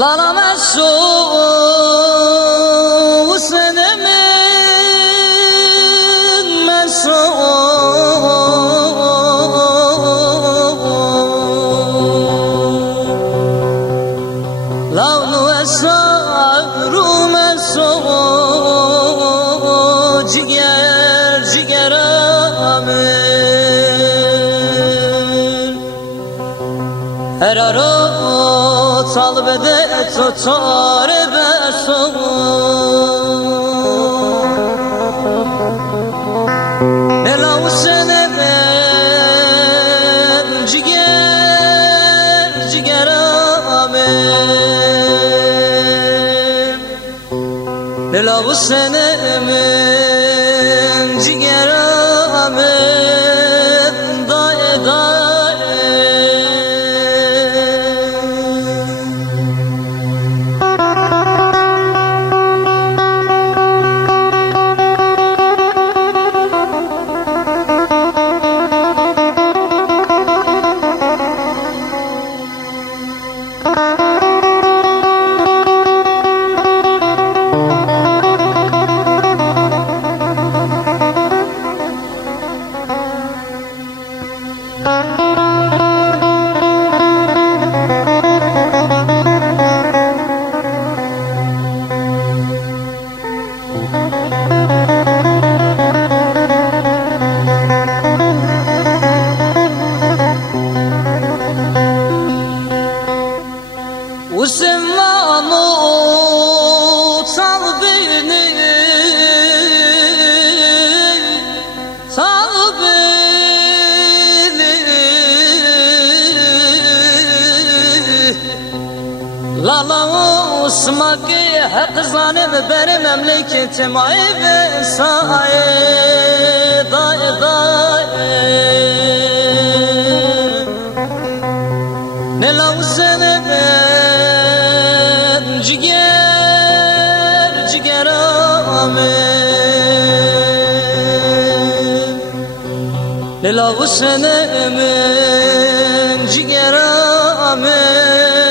Lala meşru senemin meşru Lavnu esraru meşru ciger ciger amin her ara talbede tutare beso Nelav sene ben ciger ciger amin Nelav sene ben ciger amin dae dae Usemanu talbini Lala usmaki hak zanim benim memleketim ay ve saye daye daye Ne lavzene ben ciger ciger amin Ne lavzene ben ciger amin